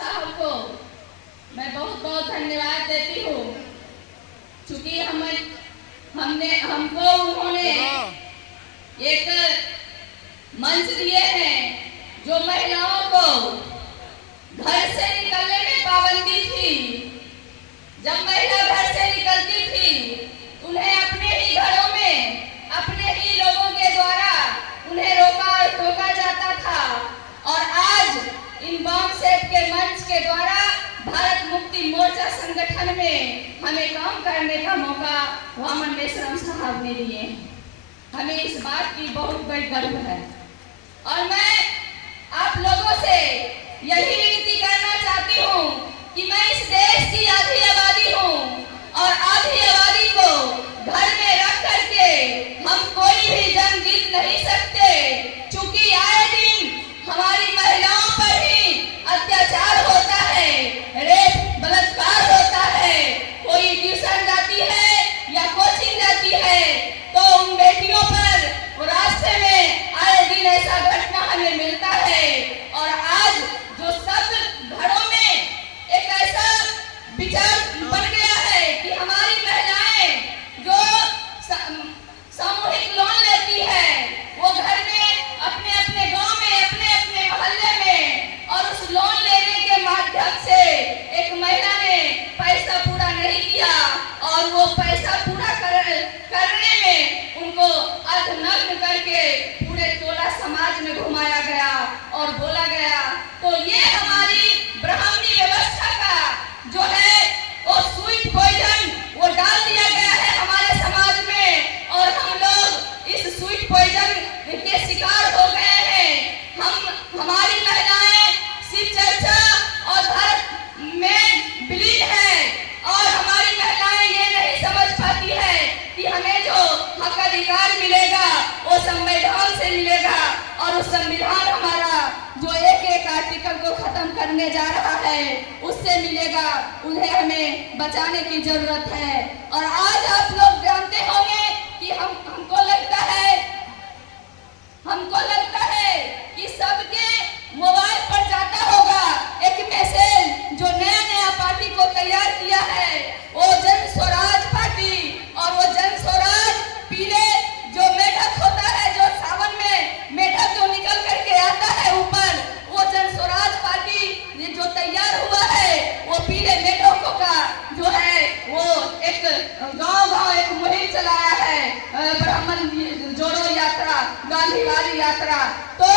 साहब को मैं बहुत बहुत धन्यवाद देती हूँ, क्योंकि हमको उन्होंने एक मंच दिए हैं। जो महिलाओं को घर से निकलने में पाबंदी थी, जब महिला घर से निकलती थी उन्हें अपने ही घरों में अपने ही लोगों के द्वारा उन्हें रोका जाता था। और आज इन बॉम्ब सेट के मंच के द्वारा भारत मुक्ति मोर्चा संगठन में हमें काम करने का मौका वामन मेश्राम साहब ने दिए। हमें इस बात की बहुत बड़ी गर्व है और मैं आप लोगों से यही विनती करना चाहती हूँ कि मैं इस देश की आधी आबादी हूँ और आधी आबादी को घर में रख करके हम कोई भी जंग जीत नहीं सकते, क्योंकि आए दिन हमारी महिलाओं पर ही अत्याचार होता है, रेप बलात्कार होता है। कोई ट्यूशन जाती है या कोचिंग जाती है तो उन बेटियों पर रास्ते में आए दिन ऐसा घटना हमें मिलता है। और आज जो सब घरों में एक ऐसा विचार बन गया है कि हमारी महिलाएं जो सामूहिक लोन लेती है वो घर में अपने अपने गांव में अपने अपने मोहल्ले में, और उस लोन लेने के माध्यम से एक महिला ने पैसा पूरा नहीं किया और वो पैसा पूरा करने में उनको अर्धनग्न करके पूरे टोला समाज में घुमाया गया और बोला गया। तो ये हमारी ब्राह्मणी व्यवस्था का जो है वो स्वीट पॉइजन वो डाल दिया गया है हमारे समाज में, और हम लोग इस स्वीट पॉइजन के शिकार हो गए हैं। हमारी महिलाएं शिव चर्चा और धर्म में विलीन है और हमारी महिलाएं ये नहीं समझ पाती है कि हमें जो हक अधिकार मिलेगा वो संविधान से मिलेगा, और उस संविधान हमारा जो एक आर्टिकल को खत्म करने जा रहा है उससे मिलेगा। उन्हें हमें बचाने की जरूरत है। और आज आप लोग जानते होंगे कि हमको लगता है कि सबके मोबाइल पर जाता होगा एक मैसेज जो नया पार्टी को तैयार किया है, वो जन स्वराज पार्टी। और वो जन स्वराज पीले जो मेढक होता है, जो सावन में मेढक जो निकल करके आता है ऊपर, वो जन स्वराज पार्टी जो तैयार हुआ है वो पीले मेढकों का जो है वो एक गांव एक मुहिम चलाया है, ब्राह्मण जोड़ो यात्रा, गांधीवादी यात्रा। तो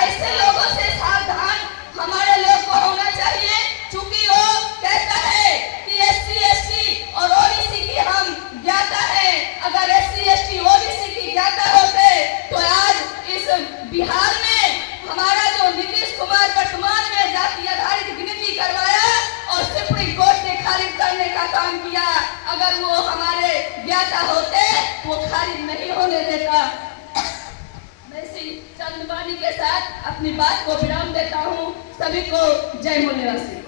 ऐसे लोगों से सावधान हमारे लोग को होना चाहिए, क्योंकि वो कहता है कि SC ST और OBC की हम ज्ञाता है। अगर SC ST OBC की ज्ञाता होते तो आज इस बिहार में हमारा जो नीतीश कुमार वर्तमान में जाति आधारित गिनती करवाया और सुप्रीम कोर्ट ने खारिज करने का काम किया, अगर वो हमारे ज्ञाता होते वो खारिज नहीं होने देता। मैं श्री चंद्रवाणी के साथ अपनी बात को विराम देता हूँ। सभी को जय मूल्यवासी।